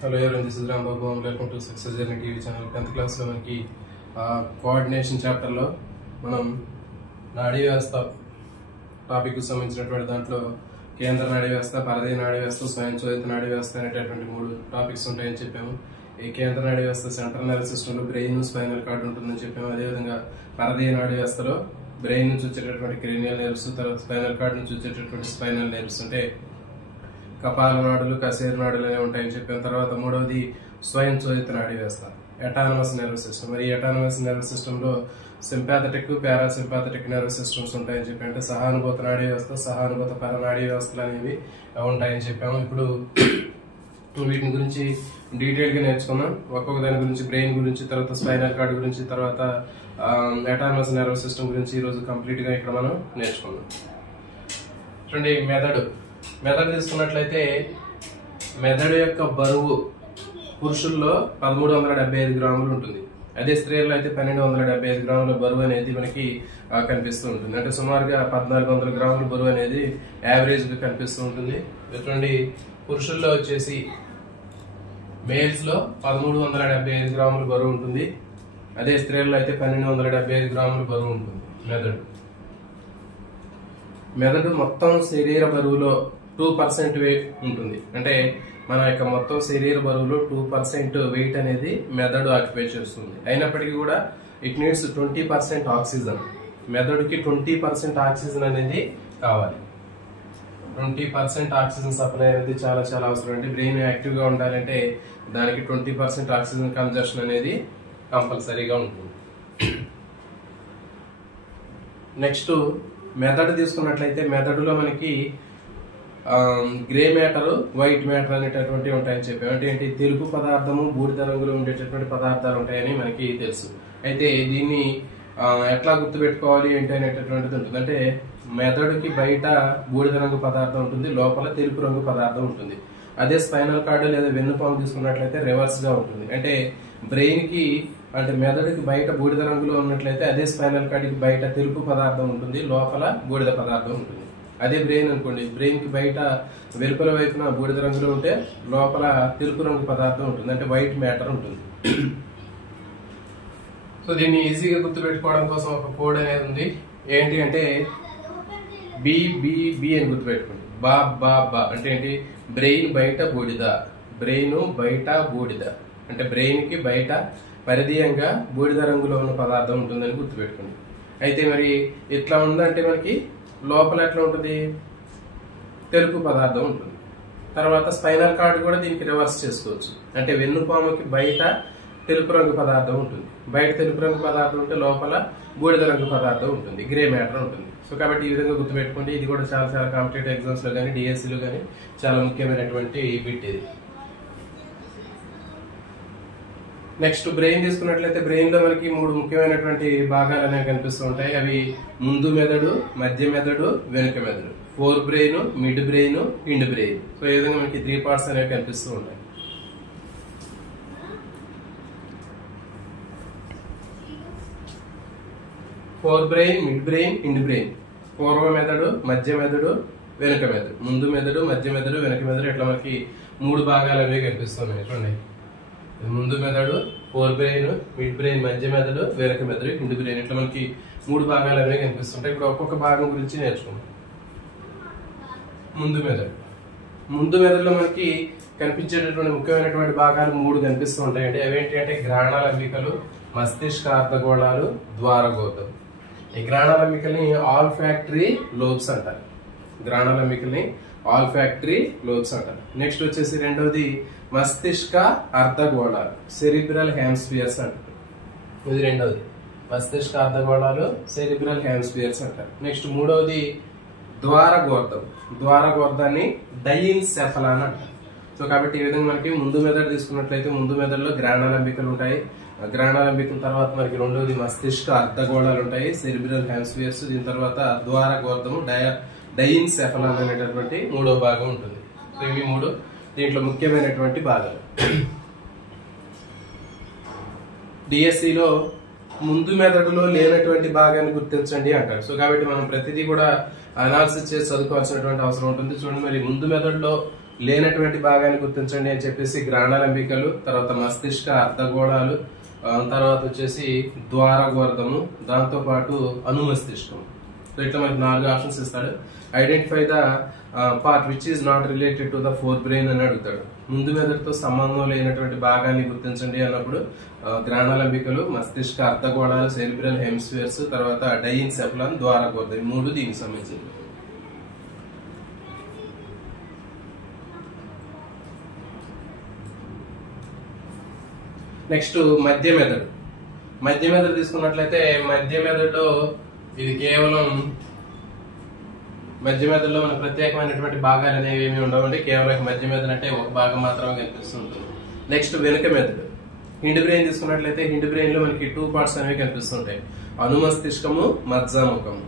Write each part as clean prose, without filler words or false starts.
Hello everyone, this is Ram Babu. Welcome to Success Journey TV channel. 10th class లో మనకి coordination chapter లో మనం నాడీ వ్యవస్థ టాపిక్ కు సంబంధించినటువంటి దాంట్లో కేంద్ర నాడీ వ్యవస్థ, పరదేయ నాడీ వ్యవస్థ, స్వయంచోదిత నాడీ వ్యవస్థ అనేటటువంటి 3 టాపిక్స్ ఉంటాయని చెప్పాము. ఈ కేంద్ర నాడీ వ్యవస్థ సెంట్రల్ నర్వస్ సిస్టమ్ లో బ్రెయిన్, స్పైనల్ కార్డ్ ఉంటుందని చెప్పాము. అదే విధంగా పరదేయ నాడీ వ్యవస్థలో బ్రెయిన్ నుంచి వచ్చేటటువంటి క్రేనియల్ నెర్వ్స్, తర్వాత స్పైనల్ కార్డ్ నుంచి వచ్చేటటువంటి స్పైనల్ నెర్వ్స్ అంటే కపాల నాడులు, కసేరు నాడులు అనేవి ఉంటాయని చెప్పిన తర్వాత మూడవది స్వయంచోదిత నాడీ వ్యవస్థ, ఎటానమస్ నర్వస్ సిస్టమ్. మరి ఎటానమస్ నర్వస్ సిస్టమ్ లో సింపాథెటిక్, పారాసింపాథెటిక్ నర్వస్ సిస్టమ్స్ ఉంటాయని చెప్పి, అంటే సహానుభూత నాడీ వ్యవస్థ, సహానుభూత పరనాడీ వ్యవస్థలు అనేవి ఉంటాయని చెప్పాము. ఇప్పుడు వీటిని గురించి డీటెయిల్ గా నేర్చుకున్నాం. ఒక్కొక్క దాని గురించి, బ్రెయిన్ గురించి, తర్వాత స్పైనల్ కార్డ్ గురించి, తర్వాత ఎటానమస్ నర్వస్ సిస్టమ్ గురించి ఈ రోజు కంప్లీట్ గా ఇక్కడ మనం నేర్చుకున్నాం. చూడండి, మెదడు తీసుకున్నట్లయితే మెదడు యొక్క బరువు పురుషుల్లో 1375 గ్రాములు ఉంటుంది. అదే స్త్రీల్లో అయితే 1275 గ్రాముల బరువు అనేది మనకి కనిపిస్తూ ఉంటుంది. అంటే సుమారుగా 1400 గ్రాముల బరువు అనేది యావరేజ్ గా కనిపిస్తూ ఉంటుంది. చూడండి, పురుషుల్లో వచ్చేసి మేల్స్ లో 1375 గ్రాముల బరువు ఉంటుంది. అదే స్త్రీల్లో అయితే 1275 గ్రాముల బరువు ఉంటుంది. మెదడు మొత్తం శరీర బరువులో 2% వెయిట్ ఉంటుంది. అంటే మన యొక్క మొత్తం శరీర బరువులో 2% వెయిట్ అనేది మెదడు ఆక్యుపై చేస్తుంది. అయినప్పటికీ కూడా ఇట్ నీడ్స్ 20% ఆక్సిజన్. మెదడుకి 20% ఆక్సిజన్ అనేది కావాలి. 20% ఆక్సిజన్ సప్లై అనేది చాలా చాలా అవసరం. అంటే బ్రెయిన్ యాక్టివ్ గా ఉండాలంటే దానికి 20% ఆక్సిజన్ కన్జంప్షన్ అనేది కంపల్సరీగా ఉంటుంది. నెక్స్ట్ మెదడు తీసుకున్నట్లయితే మెదడులో మనకి గ్రే మ్యాటర్, వైట్ మ్యాటర్ అనేటటువంటి ఉంటాయని చెప్పాము. అంటే ఏంటి, తెలుపు పదార్థము, బూడిద రంగులో ఉండేటటువంటి పదార్థాలు ఉంటాయని మనకి తెలుసు. అయితే దీన్ని ఎట్లా గుర్తుపెట్టుకోవాలి ఏంటి అనేటటువంటిది ఉంటుంది. అంటే మెదడుకి బయట బూడిద రంగు పదార్థం ఉంటుంది, లోపల తెలుపు రంగు పదార్థం ఉంటుంది. అదే స్పైనల్ కార్డ్ లేదా వెన్నుపాము తీసుకున్నట్లయితే రివర్స్ గా ఉంటుంది. అంటే బ్రెయిన్ కి, అంటే మెదడుకి బయట బూడిద రంగులో ఉన్నట్లయితే అదే స్పైనల్ కార్డ్ కి బయట తెలుపు పదార్థం ఉంటుంది, లోపల బూడిద పదార్థం ఉంటుంది. అదే బ్రెయిన్ అనుకోండి, బ్రెయిన్ కి బయట వెలుపల వైపున బూడిద రంగులో ఉంటే లోపల తెలుపు రంగు పదార్థం ఉంటుంది, అంటే వైట్ మ్యాటర్ ఉంటుంది. సో దీన్ని ఈజీగా గుర్తు పెట్టుకోవడం కోసం ఒక కోడ్ అనేది ఉంది. ఏంటి అంటే బి అని గుర్తుపెట్టుకోండి. బా బా బా అంటే ఏంటి, బ్రెయిన్ బయట బూడిద, బ్రెయిన్ బయట బూడిద. అంటే బ్రెయిన్ కి బయట పరిధీయంగా బూడిద రంగులో ఉన్న పదార్థం ఉంటుందని గుర్తుపెట్టుకోండి. అయితే మరి ఇట్లా ఉందంటే మనకి లోపల ఎట్లా ఉంటుంది, తెలుపు పదార్థం ఉంటుంది. తర్వాత స్పైనల్ కార్డ్ కూడా దీనికి రివర్స్ చేసుకోవచ్చు. అంటే వెన్నుపాముకి బయట తెలుపు రంగు పదార్థం ఉంటుంది, బయట తెలుపు రంగు పదార్థం ఉంటే లోపల బూడిద రంగు పదార్థం ఉంటుంది, గ్రే మ్యాటర్ ఉంటుంది. సో కాబట్టి ఈ విధంగా గుర్తుపెట్టుకోండి. ఇది కూడా చాలా చాలా కాంపిటేటివ్ ఎగ్జామ్స్ లో కానీ, డిఎస్సీలో కానీ చాలా ముఖ్యమైనటువంటి బిట్ ఇది. నెక్స్ట్ బ్రెయిన్ తీసుకున్నట్లయితే బ్రెయిన్ లో మనకి 3 ముఖ్యమైనటువంటి భాగాలు అనేవి కనిపిస్తూ ఉంటాయి. అవి ముందు మెదడు, మధ్య మెదడు, వెనుక మెదడు. Four brain, mid brain, end brain. So ఈ విధంగా మనకి 3 పార్ట్స్ అనేవి కనిపిస్తూ ఉంటాయి. Four brain, mid brain, end brain. పూర్వ మెదడు, మధ్య మెదడు, వెనుక మెదడు. ముందు మెదడు, మధ్య మెదడు, వెనుక మెదడు. ఇట్లా మనకి 3 భాగాలు అనేవి కనిపిస్తున్నాయి. చూడండి, ముందు మెదడు, ఫోర్ బ్రెయిన్, మిడ్ బ్రెయిన్, మధ్య మెదడు, వెనుక మెదడు, ఎండ్ బ్రెయిన్. ఇట్లా మనకి 3 భాగాలు అనేవి కనిపిస్తుంటాయి. ఇప్పుడు ఒక్కొక్క భాగం గురించి నేర్చుకుందాం. ముందు మెదడులో మనకి కనిపించేటటువంటి ముఖ్యమైనటువంటి భాగాలు 3 కనిపిస్తూ ఉంటాయి. అంటే అవేంటి అంటే గ్రాణాలంబికలు, మస్తిష్క అర్ధగోళాలు, ద్వారగోధం. ఈ గ్రాణాలంబికల్ని ఆల్ ఫ్యాక్టరీ లోబ్స్ అంటారు. నెక్స్ట్ వచ్చేసి రెండవది మస్తిష్క అర్ధగోళాలు, సెరిబ్రల్ హెమిస్ఫియర్స్ అంటారు. ఇది రెండవది, మస్తిష్క అర్ధగోళాలు, సెరిబ్రల్ హెమిస్ఫియర్స్ అంటారు. నెక్స్ట్ మూడవది ద్వారగోర్ధాన్ని డైన్సెఫలాన్ అంటారు. సో కాబట్టి ఈ విధంగా మనకి ముందు మెదడు తీసుకున్నట్లయితే ముందు మెదడులో గ్రాణాలంబికలు ఉంటాయి. గ్రాణాలంబికల తర్వాత మనకి రెండవది మస్తిష్క అర్ధగోళాలు ఉంటాయి, సెరిబ్రల్ హెమిస్ఫియర్స్. దీని తర్వాత ద్వారగోర్ధము, డైన్సెఫలాన్ అనేటటువంటి 3వ భాగం ఉంటుంది. సో ఇవి 3 దీంట్లో ముఖ్యమైనటువంటి భాగాలు. డిఎస్సిలో ముందు మెదడులో లేనటువంటి భాగాన్ని గుర్తించండి అంటారు. సో కాబట్టి మనం ప్రతిదీ కూడా అనాలిసిస్ చేసి చదువుకోవాల్సినటువంటి అవసరం ఉంటుంది. చూడండి, మరి ముందు మెదడులో లేనటువంటి భాగాన్ని గుర్తించండి అని చెప్పేసి గ్రాణాలంబికలు, తర్వాత మస్తిష్క అర్ధగోళాలు, తర్వాత వచ్చేసి ద్వారగోర్ధము, దాంతో పాటు అనుమస్తిష్కం. సో ఇట్లా మనకి 4 ఆప్షన్స్ ఇస్తాడు. Identify the part which is not related to the four brain అని అడుగుతాడు. ముందు మెదడుతో సంబంధం లేనటువంటి భాగాన్ని గుర్తించండి అన్నప్పుడు గ్రాణాలంబికలు, మస్తిష్క అర్ధగోళాలు, సెరిబ్రల్ హెమిస్ఫియర్స్, తర్వాత డైఎన్సెఫలాన్, ద్వారగోర్ధం, 3 దీనికి సంబంధించింది. నెక్స్ట్ మధ్య మెదడు. మధ్య మెదడు తీసుకున్నట్లయితే మధ్య మెదడులో ఇది కేవలం మధ్య మెదడులో మన ప్రత్యేకమైనటువంటి భాగాలు అనేవి ఏమి ఉండవండి. కేవలం మధ్య మెదడు అంటే ఒక భాగం మాత్రమే కనిపిస్తుంటుంది. నెక్స్ట్ వెనుక మెదడు. హిండ్ బ్రెయిన్ తీసుకున్నట్లయితే హిండ్ బ్రెయిన్ లో మనకి 2 పార్ట్స్ అనేవి కనిపిస్తుంటాయి. అనుమస్తిష్కము, మజ్జాముఖము,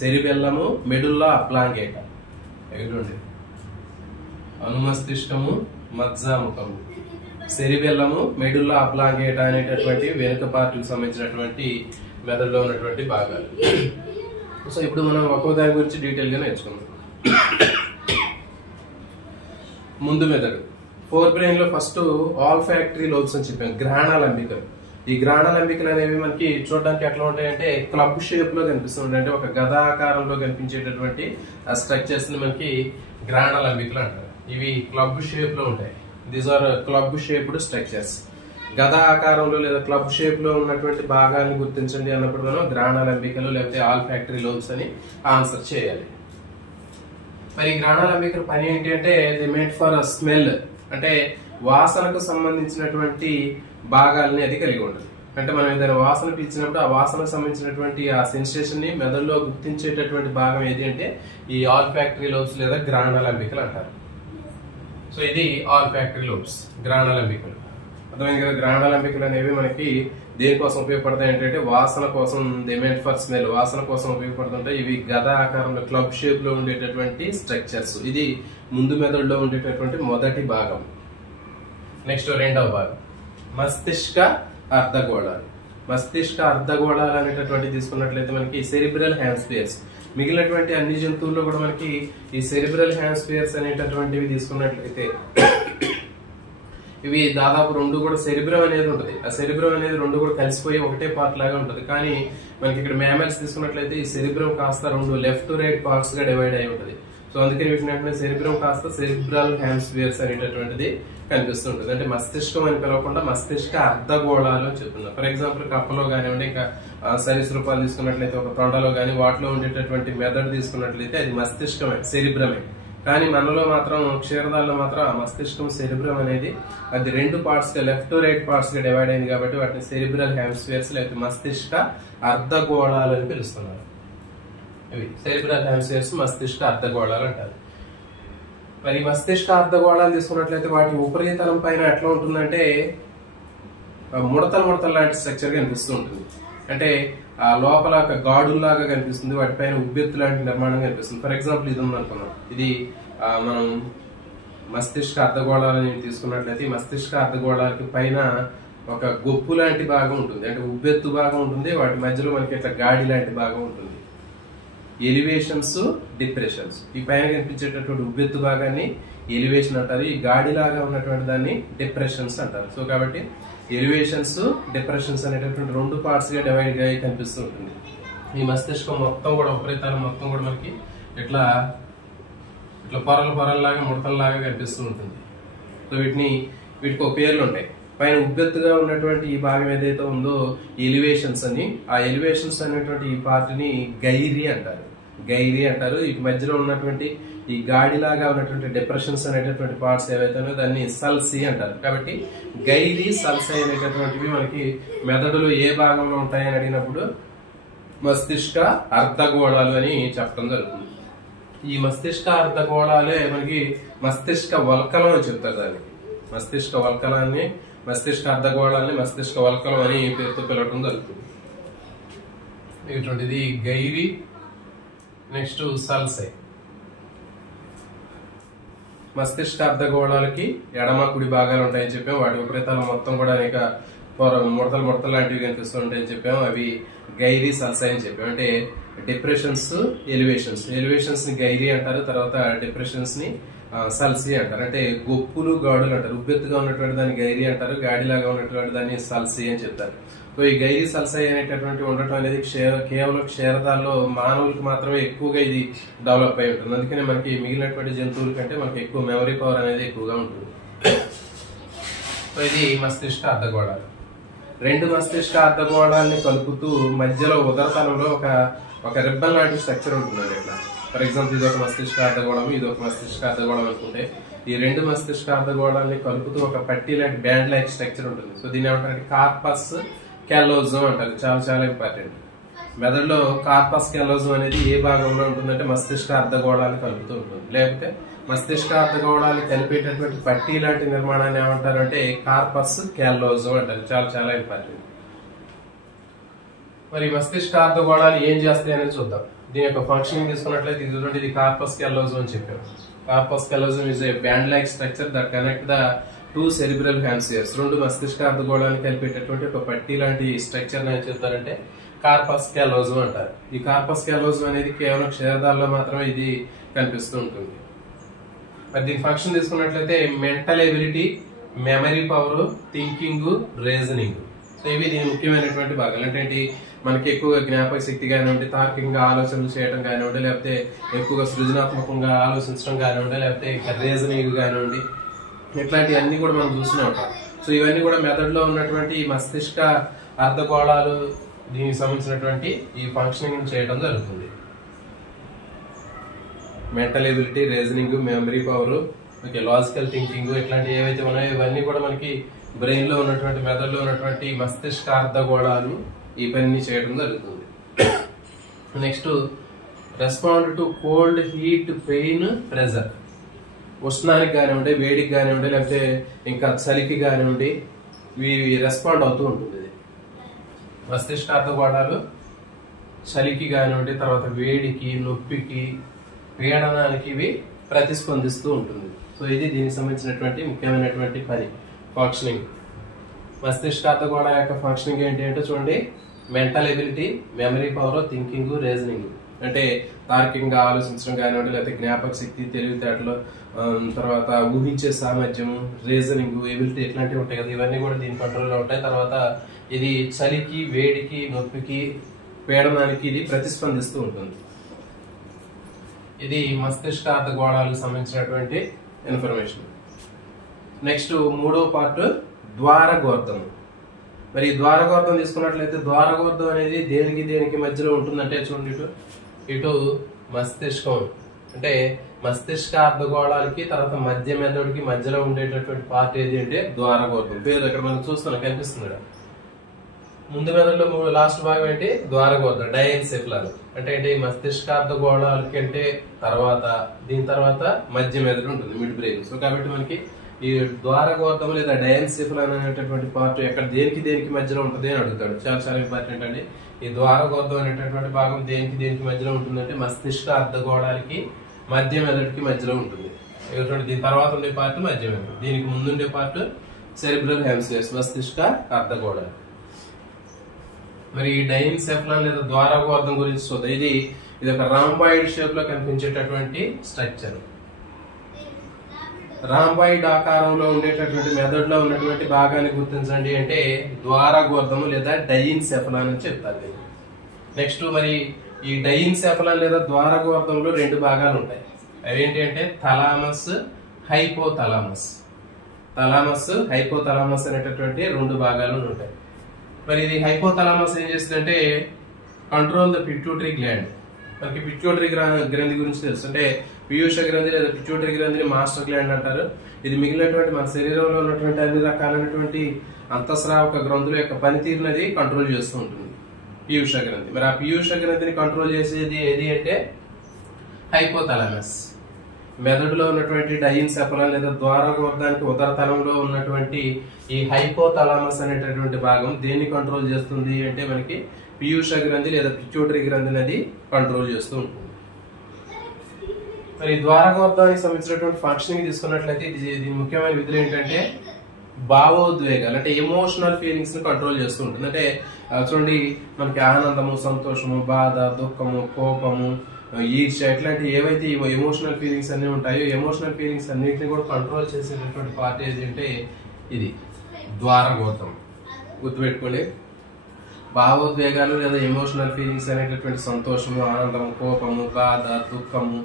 సెరిబెల్లము, మెడుల్లా అప్లాంగేటా. అనుమస్తిష్కము, మజ్జాముఖము, సెరిబెల్లము, మెడుల్లా అప్లాంగేటా అనేటటువంటి వెనుక పార్ట్కి సంబంధించినటువంటి మెదడులో ఉన్నటువంటి భాగాలు. సో ఇప్పుడు మనం ఒక్కో దాని గురించి డీటెయిల్ గా నేర్చుకుందాం. ముందు మెదడు. ఫోర్ బ్రెయిన్ లో ఫస్ట్ ఆల్ ఫ్యాక్టరీ లోబ్స్ అని చెప్పాం, గ్రాణాలంబికలు. ఈ గ్రాణాలంబికలు అనేవి మనకి చూడడానికి ఎట్లా ఉంటాయంటే క్లబ్ షేప్ లో కనిపిస్తుంటాయి. అంటే ఒక గదాకారంలో కనిపించేటటువంటి స్ట్రక్చర్స్ ని మనకి గ్రాణాలంబికలు అంటారు. ఇవి క్లబ్ షేప్ లో ఉంటాయి. These are club shaped structures. గద ఆకారంలో లేదా క్లబ్ షేప్ లో ఉన్నటువంటి భాగాన్ని గుర్తించండి అన్నప్పుడు మనం గ్రాణాలంబికలు లేకపోతే ఆల్ ఫ్యాక్టరీ లోబ్స్ అని ఆన్సర్ చేయాలి. మరి గ్రాణాలంబికల పని ఏంటి అంటే దే మేడ్ ఫర్ స్మెల్, అంటే వాసనకు సంబంధించినటువంటి భాగాలని అది కలిగి ఉంటుంది. అంటే మనం ఏదైనా వాసన పీల్చినప్పుడు ఆ వాసనకు సంబంధించినటువంటి ఆ సెన్సేషన్ ని మెదడులో గుర్తించేటటువంటి భాగం ఏది అంటే ఈ ఆల్ ఫ్యాక్టరీ లోబ్స్ లేదా గ్రాణాలంబికలు అంటారు. సో ఇది ఆల్ ఫ్యాక్టరీ లోబ్స్, గ్రాణాలంబికలు. అర్థమైంది కదా. గ్రాణాలంబికలు అనేవి మనకి దేనికోసం ఉపయోగపడతాయి అంటే వాసన కోసం, దే మేడ్ ఫర్ స్మెల్, వాసన కోసం ఉపయోగపడుతుంటాయి. ఇవి గద ఆకారంలో క్లబ్ షేప్ లో ఉండేటటువంటి స్ట్రక్చర్స్. ఇది ముందు మెదడులో ఉండేటటువంటి మొదటి భాగం. నెక్స్ట్ రెండవ భాగం మస్తిష్క అర్ధగోళాలు. మస్తిష్క అర్ధగోళాలు అనేటటువంటి తీసుకున్నట్లయితే మనకి సెరిబ్రల్ హెమిస్ఫియర్స్. మిగిలినటువంటి అన్ని జంతువుల్లో కూడా మనకి ఈ సెరిబ్రల్ హెమిస్ఫియర్స్ అనేటటువంటివి తీసుకున్నట్లయితే ఇవి దాదాపు 2 కూడా సెరిబ్రమ్ అనేది ఉంటుంది. ఆ సెరిబ్రమ్ అనేది 2 కూడా కలిసిపోయి ఒకటే పార్ట్ లాగా ఉంటుంది. కానీ మనకి ఇక్కడ మ్యామల్స్ తీసుకున్నట్లయితే ఈ సెరిబ్రమ్ కాస్త 2 లెఫ్ట్ టు రైట్ పార్ట్స్ గా డివైడ్ అయి ఉంటుంది. సో అందుకని వీటిని సెరిబ్రమ్ కాస్త సెరిబ్రల్ హెమిస్ఫియర్స్ అనేటటువంటిది కనిపిస్తుంటుంది. అంటే మస్తిష్కం అని పిలవకుండా మస్తిష్క అర్ధగోళాలు అని చెప్తున్నాం. ఫర్ ఎగ్జాంపుల్ కప్పలో కానివ్వండి, ఇంకా సరీసృపాలు తీసుకున్నట్లయితే ఒక తొండలో కానీ వాటిలో ఉండేటటువంటి మెదడు తీసుకున్నట్లయితే అది మస్తిష్కమే, సెరిబ్రమే. కానీ మనలో మాత్రం క్షీరదాల్లో మాత్రం ఆ మస్తిష్కం సెరిబ్రమ్ అనేది అది 2 పార్ట్స్ గా లెఫ్ట్ టు రైట్ పార్ట్స్ గా డివైడ్ అయింది కాబట్టి వాటిని సెరిబ్రల్ హెమిస్ఫియర్స్ లేకపోతే మస్తిష్క అర్ధగోళాలు అని పిలుస్తున్నారు. ఇవి సెరిబ్రల్ హెమిస్ఫియర్స్, మస్తిష్క అర్ధగోళాలు అంటారు. మరి మస్తిష్క అర్ధగోళాలు తీసుకున్నట్లయితే వాటి ఉపరితలం పైన ఎట్లా ఉంటుందంటే ముడతలు లాంటి స్ట్రక్చర్ కనిపిస్తూ ఉంటుంది. అంటే ఆ లోపల ఒక గాడుల్లాగా కనిపిస్తుంది, వాటిపైన ఉబ్బెత్తు లాంటి నిర్మాణం కనిపిస్తుంది. ఫర్ ఎగ్జాంపుల్ ఇది ఉందనుకున్నాం, ఇది మనం మస్తిష్క అర్ధగోళాలని తీసుకున్నట్లయితే మస్తిష్క అర్ధగోళాలకి పైన ఒక గొప్పు లాంటి భాగం ఉంటుంది, అంటే ఉబ్బెత్తు భాగం ఉంటుంది. వాటి మధ్యలో మనకి ఇట్లా గాడి లాంటి భాగం ఉంటుంది. Elevations, depressions. ఈ పైన కనిపించేటటువంటి ఉబ్బెత్తు భాగాన్ని ఎలివేషన్ అంటారు. ఈ గాడిలాగా ఉన్నటువంటి దాన్ని డిప్రెషన్స్ అంటారు. సో కాబట్టి ఎలివేషన్స్, డిప్రెషన్స్ అనేటటువంటి 2 పార్ట్స్ గా డివైడ్ గా కనిపిస్తూ ఉంటుంది. ఈ మస్తిష్కం మొత్తం కూడా ఉపరితలం మొత్తం కూడా మనకి ఇట్లా పొరల్లాగా ముడతల్లాగా కనిపిస్తూ ఉంటుంది. సో వీటికి ఒక పేర్లు ఉంటాయి. పైన ఉబ్బెత్తుగా ఉన్నటువంటి ఈ భాగం ఏదైతే ఉందో ఎలివేషన్స్ అని, ఆ ఎలివేషన్స్ అనేటువంటి ఈ పార్ట్ ని గైరీ అంటారు. వీటి మధ్యలో ఉన్నటువంటి ఈ గాడిలాగా ఉన్నటువంటి డిప్రెషన్స్ అనేటటువంటి పార్ట్స్ ఏవైతే ఉన్నాయో దాన్ని సల్సి అంటారు. కాబట్టి గైరీ, సల్సి అనేటటువంటివి మనకి మెదడులో ఏ భాగంలో ఉంటాయని అడిగినప్పుడు మస్తిష్క అర్ధగోళాలు అని చెప్పడం జరుగుతుంది. ఈ మస్తిష్క అర్ధగోళాలే మనకి మస్తిష్క వల్కలం అని చెప్తారు. దానికి మస్తిష్క వల్కలాన్ని, మస్తిష్క అర్ధగోళాన్ని మస్తిష్క వల్కలం అని పేరుతో పిలవడం జరుగుతుంది. ఇటువంటిది గైరీ. నెక్స్ట్ సల్సై. మస్తిష్క అర్ధగోళాలకి ఎడమ కుడి భాగాలు ఉంటాయని చెప్పాము. వాటి ఉపరితలం మొత్తం కూడా అనేక ముడతలు లాంటివి కనిపిస్తూ ఉంటాయని చెప్పాము. అవి గైరీ, సల్సై అని చెప్పాము. అంటే డిప్రెషన్స్, ఎలివేషన్స్ ని గైరీ అంటారు, తర్వాత డిప్రెషన్స్ ని సల్సి అంటారు. అంటే గొప్పులు గాడులు అంటారు. ఉబ్బెత్తుగా ఉన్నటువంటి దాన్ని గైరీ అంటారు, గాడిలాగా ఉన్నటువంటి దాన్ని సల్సి అని చెప్తారు. సో ఈ గైరీ సల్సై అనేటటువంటి ఉండటం అనేది కేవలం క్షీరదాల్లో మానవులకు మాత్రమే ఎక్కువగా ఇది డెవలప్ అయి ఉంటుంది. అందుకనే మనకి మిగిలినటువంటి జంతువుల కంటే మనకి ఎక్కువ మెమరీ పవర్ అనేది ఎక్కువగా ఉంటుంది. సో ఇది మస్తిష్క అర్ధగోళాలు. రెండు మస్తిష్క అర్ధగోళాలని కలుపుతూ మధ్యలో ఉదరతలంలో ఒక రిబ్బన్ లాంటి స్ట్రక్చర్ ఉంటుందండి. ఇట్లా ఫర్ ఎగ్జాంపుల్ ఇది ఒక మస్తిష్క అర్ధగోళం, ఇది ఒక మస్తిష్క అర్ధగోళం అనుకుంటే ఈ రెండు మస్తిష్క అర్ధగోళాలని కలుపుతూ ఒక పట్టీ లాంటి బ్యాండ్ లైక్ స్ట్రక్చర్ ఉంటుంది. సో దీని ఏమంటారు? కార్పస్ క్యాలోజం అంటారు. చాలా చాలా ఇంపార్టెంట్. మెదడులో కార్పస్ క్యాలోజం అనేది ఏ భాగంలో ఉంటుందంటే మస్తిష్క అర్ధగోళాన్ని కలుపుతూ ఉంటుంది. లేకపోతే మస్తిష్క అర్ధగోళాన్ని కలిపేటటువంటి పట్టీ లాంటి నిర్మాణాన్ని ఏమంటారు అంటే కార్పస్ క్యాలోజం అంటారు. చాలా చాలా ఇంపార్టెంట్. మరి మస్తిష్క అర్ధగోళాలు ఏం చేస్తాయి అనేది చూద్దాం. దీని యొక్క ఫంక్షనింగ్ తీసుకున్నట్లయితే ఇది కార్పస్ క్యాలోజం అని చెప్పారు. Corpus callosum is a band like structure that connect the two cerebral hemispheres. రెండు మస్తిష్క అర్ధగోళాన్ని కలిపేటటువంటి ఒక పట్టీ లాంటి స్ట్రక్చర్ ఏం చెప్తారంటే కార్పస్ క్యాలోజం అంటారు. ఈ కార్పస్ క్యాలోజం అనేది కేవలం క్షీరదాల్లో మాత్రమే ఇది కనిపిస్తూ ఉంటుంది. మరి దీని ఫంక్షన్ తీసుకున్నట్లయితే mental ability, memory power, thinking, reasoning. So ఇవి దీని ముఖ్యమైనటువంటి భాగాలు. అంటే మనకి ఎక్కువగా జ్ఞాపక శక్తి కానివ్వండి, తార్కికంగా ఆలోచనలు చేయడం కానివ్వండి, లేకపోతే ఎక్కువగా సృజనాత్మకంగా ఆలోచించడం కానివ్వండి, లేకపోతే రీజనింగ్ కానివ్వండి, ఇట్లాంటి అన్ని కూడా మనం చూస్తూనే ఉంటాం. సో ఇవన్నీ కూడా మెదడులో ఉన్నటువంటి మస్తిష్క అర్ధగోళాలు దీనికి సంబంధించినటువంటి ఈ ఫంక్షనింగ్ చేయడం జరుగుతుంది. Mental ability, reasoning, memory power, logical thinking, ఇట్లాంటి ఏవైతే ఉన్నాయో ఇవన్నీ కూడా మనకి బ్రెయిన్ లో ఉన్నటువంటి మెదడులో ఉన్నటువంటి మస్తిష్క అర్ధగోళాలు ఈ పని చేయడం జరుగుతుంది. Next respond to cold, heat, pain, pressure. ఉష్ణానికి కానివ్వండి, వేడికి కానివ్వండి, లేకపోతే ఇంకా చలికి కానివ్వండి, ఇవి రెస్పాండ్ అవుతూ ఉంటుంది. మస్తిష్క అర్ధగోళాలు చలికి కానివ్వండి, తర్వాత వేడికి, నొప్పికి, పీడనానికి ఇవి ప్రతిస్పందిస్తూ ఉంటుంది. సో ఇది దీనికి సంబంధించినటువంటి ముఖ్యమైనటువంటి పని ఫంక్షనింగ్. మస్తిష్క అర్ధగోళాల యొక్క ఫంక్షనింగ్ ఏంటి అంటే చూడండి, mental ability, memory power, thinking, reasoning. అంటే తార్కికంగా ఆలోచించడం కానివ్వండి, లేకపోతే జ్ఞాపక శక్తి, తెలివితేటలు, తర్వాత ఊహించే సామర్థ్యము, రీజనింగ్, ఎబిలిటీ ఇట్లాంటివి ఉంటాయి కదా, ఇవన్నీ కూడా దీని కంట్రోల్లో ఉంటాయి. తర్వాత ఇది చలికి, వేడికి, నొప్పికి, పీడనానికి ఇది ప్రతిస్పందిస్తూ ఉంటుంది. ఇది మస్తిష్క అర్ధగోళాలకు సంబంధించినటువంటి ఇన్ఫర్మేషన్. నెక్స్ట్ మూడో పార్ట్ ద్వారగోర్ధం. మరి ద్వారగోర్ధం తీసుకున్నట్లయితే ద్వారగోర్ధం అనేది దేనికి మధ్యలో ఉంటుందంటే చూడండి, ఇటు మస్తిష్కం, అంటే మస్తిష్క అర్ధగోళాలకి తర్వాత మధ్య మెదడుకి మధ్యలో ఉండేటటువంటి పార్ట్ ఏది అంటే ద్వారగోర్ధం. పేరు ఇక్కడ మనం చూస్తున్నాం, కనిపిస్తుంది. ముందు మెదడులో లాస్ట్ భాగం ఏంటి? ద్వారగోర్ధం, డైఎన్సెఫలార్. అంటే ఏంటి? మస్తిష్క అర్ధగోళాలకి అంటే దీని తర్వాత మధ్య మెదడు ఉంటుంది, మిడ్ బ్రెయిన్. సో కాబట్టి మనకి ఈ ద్వారగోర్ధం లేదా డయాన్సెఫలార్ అనేటటువంటి పార్ట్ ఎక్కడ దేనికి మధ్యలో ఉంటుంది అని అడుగుతాడు. చాలా చాలా ఇంపార్టెంట్ అండి. ఈ ద్వారగోర్ధం అనేటటువంటి భాగం దేనికి మధ్యలో ఉంటుందంటే మస్తిష్క అర్ధగోళాలకి మధ్య మెదడుకి మధ్యలో ఉంటుంది. దీని తర్వాత ఉండే పార్ట్ మధ్య మెదడు, దీనికి ముందుండే పార్ట్ సెరిబ్రల్ హెమిస్ఫియర్స్, మస్తిష్క అర్ధగోళాలు. మరి ఈ డైన్సెఫలార్ లేదా ద్వారగోర్ధం గురించి చూద్దాం. ఇది ఒక రాంబాయిడ్ షేప్ లో కనిపించేటటువంటి స్ట్రక్చర్. రాంబాయిడ్ ఆకారంలో ఉండేటటువంటి మెదడులో ఉన్నటువంటి భాగాన్ని గుర్తించండి అంటే ద్వారగోర్ధము లేదా డైన్సెఫలార్ అని చెప్తారు. నెక్స్ట్ మరి ఈ డైన్సెఫలార్ లేదా ద్వారగోర్ధంలో రెండు భాగాలు ఉంటాయి. అవేంటి అంటే థలామస్, హైపోథలామస్. థలామస్, హైపోథలామస్ అనేటటువంటి రెండు భాగాలు ఉంటాయి. మరి ఇది హైపోథలామస్ ఏం చేస్తుందంటే కంట్రోల్ ద పిట్యూటరీ గ్లాండ్. మనకి పిట్యూటరీ గ్రంథి గురించి తెలుసు. అంటే పీయూష గ్రంథి లేదా పిట్యూటరీ గ్రంథిని మాస్టర్ గ్లాండ్ అంటారు. ఇది మిగిలినటువంటి మన శరీరంలో ఉన్నటువంటి అన్ని రకాలైనటువంటి అంతఃస్రావక గ్రంథుల యొక్క పనితీరునది కంట్రోల్ చేస్తూ ఉంటుంది పీయూష గ్రంథి. మరి ఆ పీయూష గ్రంథిని కంట్రోల్ చేసేది ఏది అంటే హైపోథలామస్. మెదడులో ఉన్నటువంటి డైన్సెఫలార్ లేదా ద్వారగోర్ధానికి ఉదరతలంలో ఉన్నటువంటి ఈ హైపోథలామస్ అనేటటువంటి భాగం దేన్ని కంట్రోల్ చేస్తుంది అంటే మనకి పీయూష గ్రంథి లేదా పిట్యూటరీ గ్రంథి అనేది కంట్రోల్ చేస్తూ ఉంటుంది. మరి ద్వారగోర్ధానికి సంబంధించినటువంటి ఫంక్షనింగ్ తీసుకున్నట్లయితే దీని ముఖ్యమైన విధులు ఏంటంటే భావోద్వేగాలు, అంటే ఎమోషనల్ ఫీలింగ్స్ ని కంట్రోల్ చేస్తూ ఉంటుంది. అంటే చూడండి, మనకి ఆనందము, సంతోషము, బాధ, దుఃఖము, కోపము, ఈర్ష్య ఇట్లాంటి ఏవైతే ఎమోషనల్ ఫీలింగ్స్ అన్ని ఉంటాయో ఎమోషనల్ ఫీలింగ్స్ అన్నింటినీ కూడా కంట్రోల్ చేసేటటువంటి పార్ట్ ఏది అంటే ఇది ద్వారగోతం. గుర్తుపెట్టుకోండి, భావోద్వేగాలు లేదా ఎమోషనల్ ఫీలింగ్స్ అనేటటువంటి సంతోషము, ఆనందము, కోపము, బాధ, దుఃఖము,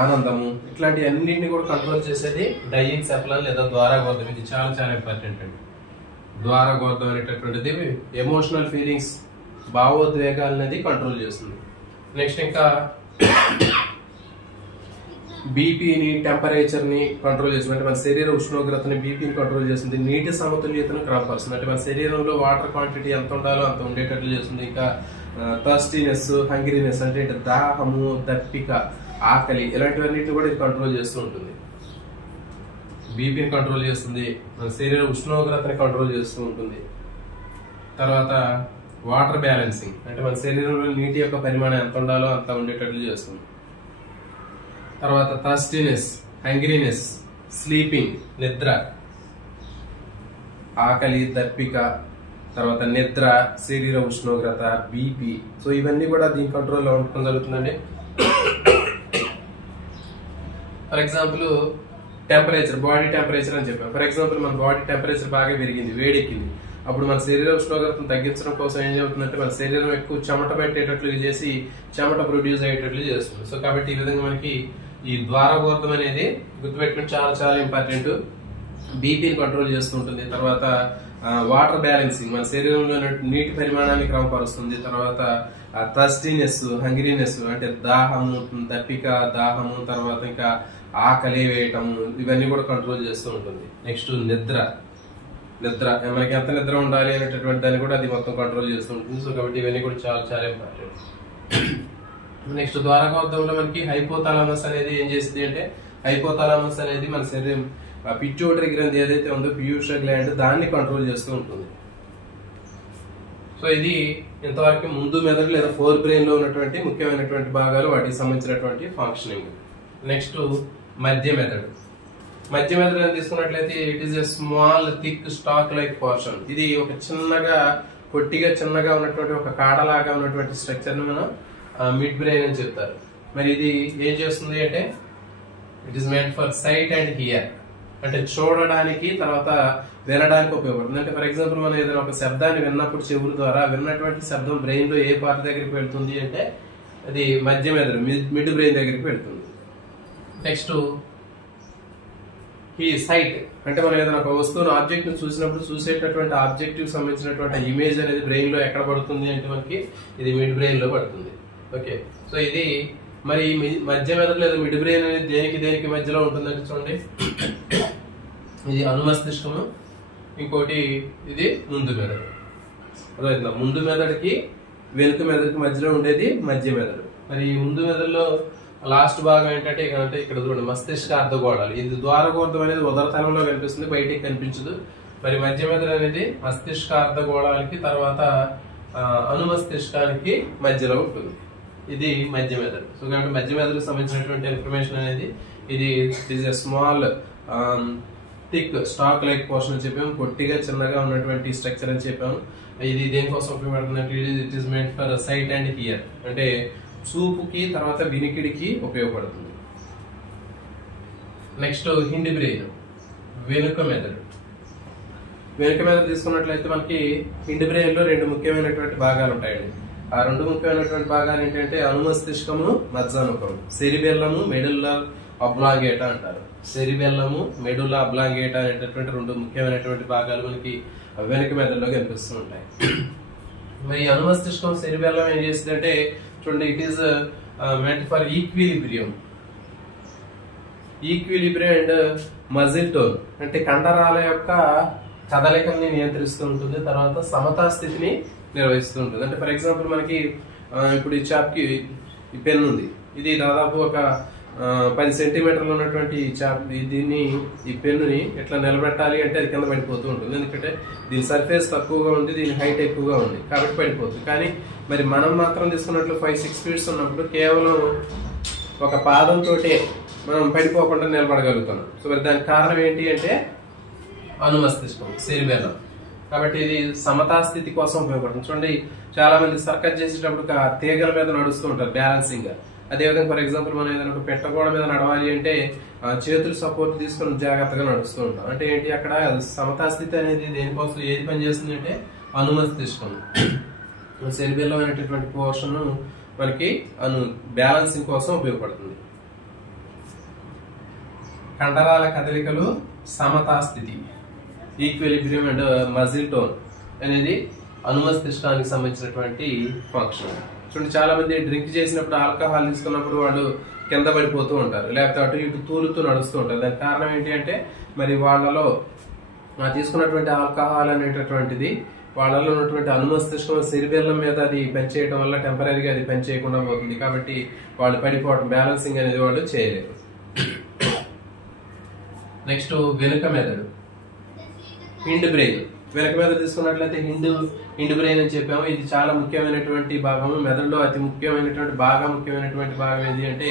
ఆనందము ఇట్లాంటి అన్నింటినీ కూడా కంట్రోల్ చేసేది డైయింగ్ సెఫలన్ లేదా ద్వారగోతం. ఇది చాలా చాలా ఇంపార్టెంట్ అండి. ద్వారగోతం అనేటటువంటిది ఎమోషనల్ ఫీలింగ్స్, భావోద్వేగాలు అనేది కంట్రోల్ చేస్తుంది. నెక్స్ట్ ఇంకా బీపీని, టెంపరేచర్ ని కంట్రోల్ చేస్తుంది. అంటే మన శరీర ఉష్ణోగ్రతని, బీపీని కంట్రోల్ చేస్తుంది. నీటి సమతుల్యతను క్రమపరుస్తుంది. అంటే మన శరీరంలో వాటర్ క్వాంటిటీ ఎంత ఉండాలో అంత ఉండేటట్లు చేస్తుంది. ఇంకా థర్స్టీనెస్, హంగ్రీనెస్ అంటే దాహము, దప్పిక, ఆకలి ఇలాంటివన్నిటిని కూడా ఇది కంట్రోల్ చేస్తూ ఉంటుంది. బీపీని కంట్రోల్ చేస్తుంది, మన శరీర ఉష్ణోగ్రతని కంట్రోల్ చేస్తూ ఉంటుంది. తర్వాత వాటర్ బ్యాలెన్సింగ్ అంటే మన శరీరంలో నీటి యొక్క పరిమాణం ఎంత ఉండాలో అంత ఉండేటట్లు చేస్తుంది. తర్వాత థర్స్టీనెస్, హంగ్రీనెస్, స్లీపింగ్ నిద్ర, ఆకలి, దప్పిక, తర్వాత నిద్ర, శరీర ఉష్ణోగ్రత, బీపీ. సో ఇవన్నీ కూడా దీని కంట్రోల్లో ఉండటం జరుగుతుందండి. For example temperature, body temperature అని చెప్పాం. ఫర్ ఎగ్జాంపుల్ మన బాడీ టెంపరేచర్ బాగా పెరిగింది, వేడెక్కింది. అప్పుడు మన శరీర ఉష్ణోగ్రతను తగ్గించడం కోసం ఏం జరుగుతుందంటే మన శరీరం ఎక్కువ చెమట పెట్టేటట్లు చేసి చెమట ప్రొడ్యూస్ అయ్యేటట్లు చేస్తుంది. సో కాబట్టి ఈ విధంగా మనకి ఈ ద్వారగోతం అనేది గుర్తుపెట్టుకుని చాలా చాలా ఇంపార్టెంట్. బీపీని కంట్రోల్ చేస్తుంటుంది. తర్వాత వాటర్ బ్యాలెన్సింగ్ మన శరీరంలో నీటి పరిమాణాన్ని క్రమపరుస్తుంది. తర్వాత థర్స్టీనెస్, హంగ్రీనెస్ అంటే దాహము, దప్పిక, దాహము, తర్వాత ఇంకా ఆకలి వేయటము ఇవన్నీ కూడా కంట్రోల్ చేస్తూ ఉంటుంది. నెక్స్ట్ నిద్ర మనకి ఎంత నిద్ర ఉండాలి అనేటటువంటి దాన్ని కూడా అది మొత్తం కంట్రోల్ చేస్తూ ఉంటుంది. సో కాబట్టి ఇవన్నీ కూడా చాలా చాలా ఇంపార్టెంట్. నెక్స్ట్ ద్వారగోతంలో మనకి హైపోథాలమస్ అనేది ఏం చేస్తుంది అంటే, హైపోథాలమస్ అనేది మన శరీరం పిట్యూటరీ గ్రంథి ఏదైతే ఉందో పీయూష గ్లాండ్ దాన్ని కంట్రోల్ చేస్తూ ఉంటుంది. సో ఇది ఇంతవరకు ముందు మెదడు లేదా ఫోర్ బ్రెయిన్ లో ఉన్నటువంటి ముఖ్యమైనటువంటి భాగాలు, వాటికి సంబంధించినటువంటి ఫంక్షనింగ్. నెక్స్ట్ మధ్య మెదడు. మధ్య మెదడు అని తీసుకున్నట్లయితే it is a small thick stock like portion. ఇది ఒక చిన్నగా చిన్నగా ఉన్నటువంటి ఒక కాడలాగా ఉన్నటువంటి స్ట్రక్చర్ ని మనం మిడ్ బ్రెయిన్ అని చెప్తారు. మరి ఇది ఏం చేస్తుంది అంటే it is made for sight and hear అంటే చూడడానికి తర్వాత వినడానికి ఉపయోగపడుతుంది. అంటే ఫర్ ఎగ్జాంపుల్ మనం ఏదైనా ఒక శబ్దాన్ని విన్నప్పుడు చెవుల ద్వారా విన్నటువంటి శబ్దం బ్రెయిన్ లో ఏ పార్ట్ దగ్గరికి వెళ్తుంది అంటే అది మధ్య మెదడు, మిడ్ బ్రెయిన్ దగ్గరికి వెళ్తుంది. నెక్స్ట్ ఈ సైట్ అంటే మనం ఏదైనా ఒక వస్తువును, ఆబ్జెక్ట్ ను చూసినప్పుడు చూసేటటువంటి ఆబ్జెక్ట్ కి సంబంధించినటువంటి ఇమేజ్ అనేది బ్రెయిన్ లో ఎక్కడ పడుతుంది అంటే మనకి ఇది మిడ్ బ్రెయిన్ లో పడుతుంది. ఓకే, సో ఇది మరి మధ్య మెదడు లేదా మిడ్ బ్రెయిన్ అనేది దేనికి మధ్యలో ఉంటుందంటే చూడండి, ఇది అనుమస్తిష్కము, ఇంకోటి ఇది ముందు మెదడు. అర్థమవుతుందా? ముందు మెదడుకి వెనుక మెదడుకి మధ్యలో ఉండేది మధ్య మెదడు. మరి ముందు మెదడులో లాస్ట్ భాగం ఏంటంటే ఇక్కడ చూడండి మస్తిష్క అర్ధగోళాలు. ఇది ద్వారగోతం అనేది ఉదరతలంలో కనిపిస్తుంది, బయటికి కనిపించదు. మరి మధ్య మెదడు అనేది మస్తిష్క అర్ధగోళాలకి తర్వాత అనుమస్తిష్కానికి మధ్యలో ఉంటుంది. ఇది మధ్య మెదడు. సో కాబట్టి మధ్య మెదడుకు సంబంధించినటువంటి ఇన్ఫర్మేషన్ అనేది ఇది is a small thick stock like portion అని చెప్పాము, పొట్టిగా చిన్నగా ఉన్నటువంటి స్ట్రక్చర్ అని చెప్పాము. ఇది దేనికోసం ఉపయోగపడుతుందంటే it is made for sight and hear అంటే చూపుకి తర్వాత వినికిడికి ఉపయోగపడుతుంది. నెక్స్ట్ హిండ్ బ్రెయిన్, వెనుక మెదడు. వెనుక మెదడు తీసుకున్నట్లయితే మనకి హిండ్ బ్రెయిన్ లో రెండు ముఖ్యమైనటువంటి భాగాలు ఉంటాయండి. ఆ రెండు ముఖ్యమైనటువంటి భాగాలు ఏంటంటే అనుమస్తిష్కము, మజ్జానుకము. సెరిబెల్లము, మెడుల్లా అబ్లాంగేటా అంటారు. సెరిబెల్లము, మెడుల్లా అబ్లాంగేటా అనేటటువంటి రెండు ముఖ్యమైనటువంటి భాగాలు మనకి వెనుక మెదడులో కనిపిస్తూ ఉంటాయి. మరి అనుమస్తిష్కం, సెరిబెల్లం ఏం చేస్తుంది అంటే చూడండి, it is meant for equilibrium and muscle tone అంటే కండరాల యొక్క కదలికల్ని నియంత్రిస్తూ ఉంటుంది. తర్వాత సమతా స్థితిని నిర్వహిస్తూ ఉంటుంది. అంటే ఫర్ ఎగ్జాంపుల్ మనకి ఇప్పుడు ఈ చాప్కి ఈ పెన్ ఉంది, ఇది దాదాపు ఒక 10 సెంటీమీటర్లు ఉన్నటువంటి ఈ పెన్నుని ఎట్లా నిలబెట్టాలి అంటే అది కింద పడిపోతూ ఉంటుంది. ఎందుకంటే దీని సర్ఫేస్ తక్కువగా ఉంది, దీని హైట్ ఎక్కువగా ఉంది కాబట్టి పడిపోతుంది. కానీ మరి మనం మాత్రం తీసుకున్నట్లు 5-6 ఫీట్స్ ఉన్నప్పుడు కేవలం ఒక పాదంతో మనం పడిపోకుండా నిలబడగలుగుతున్నాం. సో మరి దానికి కారణం ఏంటి అంటే అనుమస్తిష్కం, సెరిబెల్లం. కాబట్టి ఇది సమతా స్థితి కోసం ఉపయోగపడుతుంది. చూడండి, చాలా మంది సర్కస్ చేసేటప్పుడు తీగల మీద నడుస్తూ ఉంటారు బ్యాలెన్సింగ్ గా. అదేవిధంగా ఫర్ ఎగ్జాంపుల్ మనం ఏదైనా ఒక పెట్టగోడ మీద నడవాలి అంటే చేతులు సపోర్ట్ తీసుకొని జాగ్రత్తగా నడుస్తూ ఉంటాం. అంటే ఏంటి, అక్కడ సమతాస్థితి అనేది దేనికోసం ఏది పనిచేస్తుంది అంటే అనుమస్తిష్కం, సెరిబెల్లం అనేటటువంటి పోర్షన్ మనకి బ్యాలెన్సింగ్ కోసం ఉపయోగపడుతుంది. కండరాల కదలికలు సమతాస్థితి, ఈక్విలిబ్రియం అండ్ మజిల్ టోన్ అనేది అనుమస్తిష్కానికి సంబంధించినటువంటి ఫంక్షన్. చూడండి, చాలా మంది డ్రింక్ చేసినప్పుడు ఆల్కహాల్ తీసుకున్నప్పుడు వాళ్ళు కింద పడిపోతూ ఉంటారు, లేకపోతే అటు ఇటు తూలుతూ నడుస్తూ ఉంటారు. దానికి కారణం ఏంటి అంటే మరి వాళ్ళలో తీసుకున్నటువంటి ఆల్కహాల్ అనేటటువంటిది వాళ్ళలో ఉన్నటువంటి అనుమస్తిష్కం సెరిబెల్లం మీద అది పనిచేయడం వల్ల టెంపరీగా అది పనిచేయకుండా పోతుంది. కాబట్టి వాళ్ళు పడిపోవడం, బ్యాలెన్సింగ్ అనేది వాళ్ళు చేయలేరు. నెక్స్ట్ వెనుక మెదడు, హిండ్ బ్రెయిన్. వెనక మెదడు తీసుకున్నట్లయితే హిండ్ బ్రెయిన్ అని చెప్పాము. ఇది చాలా ముఖ్యమైనటువంటి భాగము. మెదడులో అతి ముఖ్యమైనటువంటి భాగం ఏది అంటే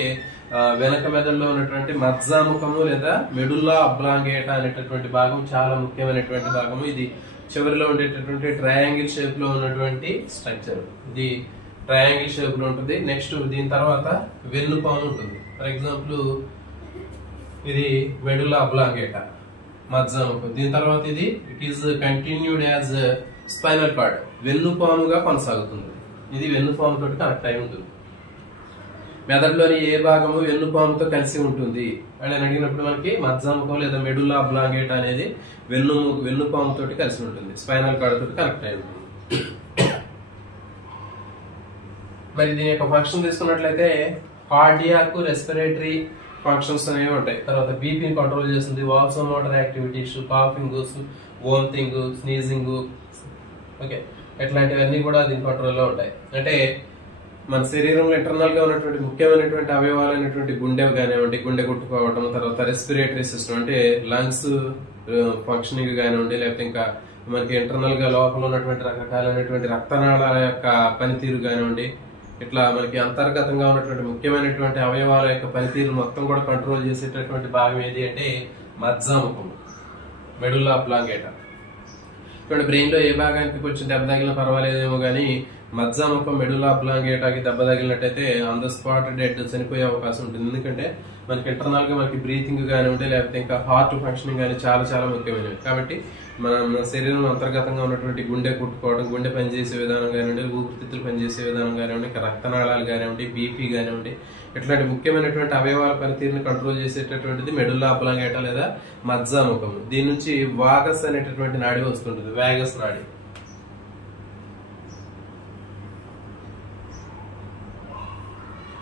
వెనక మెదడులో ఉన్నటువంటి మజ్జాముఖము లేదా మెడుల్లా అబ్లాంగేటా అనేటటువంటి భాగం చాలా ముఖ్యమైనటువంటి భాగము. ఇది చివరిలో ఉండేటటువంటి ట్రయాంగిల్ షేప్ లో ఉన్నటువంటి స్ట్రక్చర్. ఇది ట్రయాంగిల్ షేప్ లో ఉంటుంది. నెక్స్ట్ దీని తర్వాత వెన్నుపాము ఉంటుంది. ఫర్ ఎగ్జాంపుల్ ఇది మెడుల్లా అబ్లాంగేటా, మజ్జాముఖం. దీని తర్వాత ఇది it is continued as spinal cord, వెన్నుపాముగా కొనసాగుతుంది. ఇది వెన్నుపాము తోటి కనెక్ట్ అయి ఉంటుంది. మెదడులోని ఏ భాగము వెన్నుపాముతో కలిసి ఉంటుంది అని అడిగినప్పుడు మనకి మజ్జాముఖం లేదా మెడుల్లా అబ్లాంగేటా అనేది వెన్నుపాము తోటి కలిసి ఉంటుంది, స్పైనల్ కార్డ్ తోటి కనెక్ట్ అయి ఉంటుంది. మరి దీని యొక్క ఫంక్షన్ తీసుకున్నట్లయితే కార్డియాక్, రెస్పిరేటరీ ఫంక్షన్స్ అనేవి ఉంటాయి. తర్వాత బీపీని కంట్రోల్ చేస్తుంది, vasomotor activities, coughing, vomiting, sneezing, okay, ఇట్లాంటివన్నీ కూడా దీని కంట్రోల్లో ఉంటాయి. అంటే మన శరీరంలో ఇంటర్నల్ గా ఉన్నటువంటి ముఖ్యమైనటువంటి అవయవాలు అనేటువంటి గుండె కానివ్వండి, గుండె కొట్టుకోవడం, తర్వాత రెస్పిరేటరీ సిస్టమ్ అంటే లంగ్స్ ఫంక్షనింగ్ కానివ్వండి, లేకపోతే ఇంకా మనకి ఇంటర్నల్ గా లోపల ఉన్నటువంటి రకరకాలైనటువంటి రక్తనాళాల యొక్క పనితీరు కానివ్వండి, ఇట్లా మనకి అంతర్గతంగా ఉన్నటువంటి ముఖ్యమైనటువంటి అవయవాల యొక్క పనితీరు మొత్తం కూడా కంట్రోల్ చేసేటటువంటి భాగం ఏది అంటే మజ్జాముఖం, మెడుల్లా అబ్లాంగేటా. ఇక్కడ బ్రెయిన్ లో ఏ భాగానికి కొంచెం దెబ్బ తగిలినా పర్వాలేదేమో కానీ మజ్జాముఖం, మెడుల్లా అబ్లాంగేటాకి దెబ్బ తగిలినట్టయితే ఆన్ ద స్పాట్ డెడ్, చనిపోయే అవకాశం ఉంటుంది. ఎందుకంటే మనకి ఇంటర్నల్ గా మనకి బ్రీతింగ్ కానివ్వండి, లేకపోతే ఇంకా హార్ట్ ఫంక్షనింగ్ కానీ చాలా చాలా ముఖ్యమైనవి. కాబట్టి మన శరీరం అంతర్గతంగా ఉన్నటువంటి గుండె కొట్టుకోవడం, గుండె పనిచేసే విధానం కానివ్వండి, ఊపిరితిత్తులు పనిచేసే విధానం కానివ్వండి, ఇంకా రక్తనాళాలు కానివ్వండి, బీపీ కానివ్వండి, ఇట్లాంటి ముఖ్యమైనటువంటి అవయవాల పనితీరుని కంట్రోల్ చేసేటటువంటిది మెడుల్లా అబ్లాంగేటా లేదా మజ్జాముఖం. దీని నుంచి వాగస్ అనేటటువంటి నాడి వస్తుంటుంది, వాగస్ నాడి.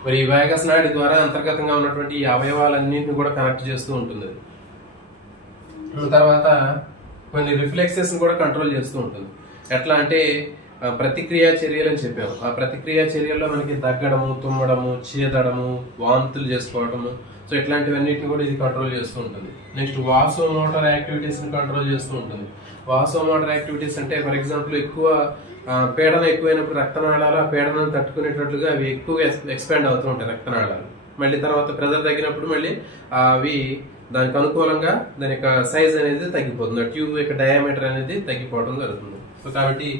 మరి ఈ వాగస్ నాడి ద్వారా అంతర్గతంగా ఉన్నటువంటి ఈ అవయవాలన్నింటిని కూడా కనెక్ట్ చేస్తూ ఉంటుంది. తర్వాత కొన్ని రిఫ్లెక్సెస్ కూడా కంట్రోల్ చేస్తూ ఉంటుంది. ఎట్లా అంటే ప్రతిక్రియా చర్యలు అని చెప్పాము. ఆ ప్రతిక్రియా చర్యల్లో మనకి దగ్గడము, తుమ్మడము, చీదడము, వాంతులు చేసుకోవడము, సో ఇట్లాంటివన్నిటిని కూడా ఇది కంట్రోల్ చేస్తూ ఉంటుంది. నెక్స్ట్ వాసోమోటర్ యాక్టివిటీస్ ని కంట్రోల్ చేస్తూ ఉంటుంది. వాసోమోటర్ యాక్టివిటీస్ అంటే ఫర్ ఎగ్జాంపుల్ ఎక్కువ పీడన ఎక్కువైనప్పుడు రక్తనాళాలు ఆ పీడనం తట్టుకునేటట్లుగా అవి ఎక్కువగా ఎక్స్పాండ్ అవుతూ ఉంటాయి రక్తనాళాలు. మళ్ళీ తర్వాత ప్రెజర్ తగ్గినప్పుడు మళ్ళీ అవి దానికి అనుకూలంగా దాని యొక్క సైజ్ అనేది తగ్గిపోతుంది, ట్యూబ్ యొక్క డయామీటర్ అనేది తగ్గిపోవడం జరుగుతుంది. సో కాబట్టి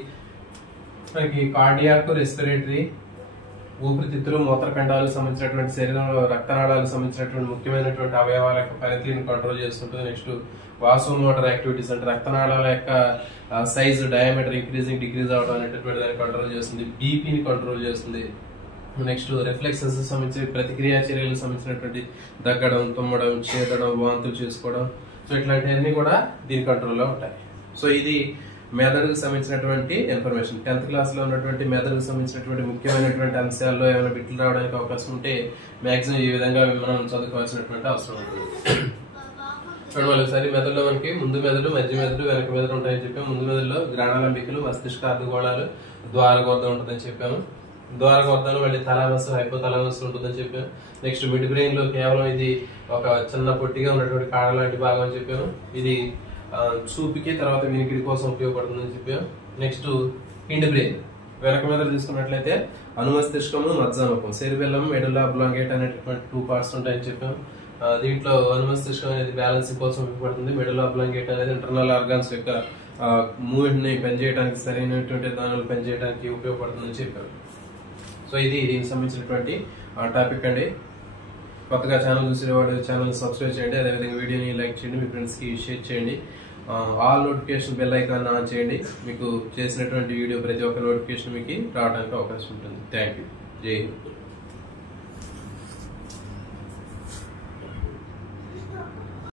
మనకి కార్డియాక్, రెస్పిరేటరీ, ఊపిరితిత్తులు, మూత్రకండాలకు సంబంధించినటువంటి శరీరంలో రక్తనాళాలకు సంబంధించినటువంటి ముఖ్యమైనటువంటి అవయవాల యొక్క పనితీరుని కంట్రోల్ చేస్తుంటుంది. నెక్స్ట్ వాసోమోటర్ యాక్టివిటీస్ అంటే రక్తనాళాల యొక్క సైజ్, డయామీటర్ ఇంక్రీజింగ్, డిక్రీజ్ అవడం అనేటటువంటి దాన్ని కంట్రోల్ చేస్తుంది. బీపీని కంట్రోల్ చేస్తుంది. నెక్స్ట్ రిఫ్లెక్సెస్ సంబంధించి ప్రతిక్రియా చర్యలకు సంబంధించినటువంటి దగ్గడం, తుమ్మడం, చేదడం, వాంతులు చేసుకోవడం, సో ఇట్లాంటివన్నీ కూడా దీని కంట్రోల్లో ఉంటాయి. సో ఇది మెదడుకు సంబంధించినటువంటి ఇన్ఫర్మేషన్. 10th క్లాస్ లో ఉన్నటువంటి మెదడుకు సంబంధించినటువంటి ముఖ్యమైనటువంటి అంశాల్లో ఏమైనా బిట్లు రావడానికి అవకాశం ఉంటే మాక్సిమం ఈ విధంగా మనం చదువుకోవాల్సినటువంటి అవసరం ఉంటుంది. ఒకసారి మెదడులో మనకి ముందు మెదడు, మధ్య మెదడు, వెనక మెదడు ఉంటాయని చెప్పాము. ముందు మెదడులో గ్రాణాలంబికలు, మస్తిష్క అర్ధగోళాలు, ద్వారగోర్ధం ఉంటుందని చెప్పాము. ద్వారగోర్ధంలో మళ్ళీ థలామస్, హైపోథలామస్ ఉంటుందని చెప్పాము. నెక్స్ట్ మిడ్ బ్రెయిన్ లో కేవలం ఇది ఒక చిన్న పొట్టిగా ఉన్నటువంటి కాడ లాంటి భాగం అని చెప్పాము. ఇది చూపుకి తర్వాత వినికిడి కోసం ఉపయోగపడుతుందని చెప్పాము. నెక్స్ట్ హిండ్ బ్రెయిన్, వెనక మెదడు తీసుకున్నట్లయితే అనుమస్తిష్కము, మజ్జాముఖం, సెరిబెల్లం, మెడుల్లా అబ్లాంగేటా అనేటటువంటి 2 పార్ట్స్ ఉంటాయని చెప్పాము. దీంట్లో అనుమస్తిష్కం అనేది బ్యాలెన్సింగ్ కోసం ఉపయోగపడుతుంది. మెడుల్లా అబ్లాంగేటా అనేది ఇంటర్నల్ ఆర్గాన్స్ యొక్క మూవ్మెంట్ ని పనిచేయడానికి, సరైనటువంటి దానిలో పనిచేయడానికి ఉపయోగపడుతుందని చెప్పారు. సో ఇది దీనికి సంబంధించినటువంటి టాపిక్ అండి. కొత్తగా ఛానల్ చూసేవాళ్ళు ఛానల్ సబ్స్క్రైబ్ చేయండి. అదేవిధంగా వీడియోని లైక్ చేయండి, మీ ఫ్రెండ్స్కి షేర్ చేయండి. All notification bell icon on చేయండి. మీకు చేసినటువంటి వీడియో ప్రతి ఒక్క నోటిఫికేషన్ మీకు రావడానికి అవకాశం ఉంటుంది. Thank you. జై హింద్.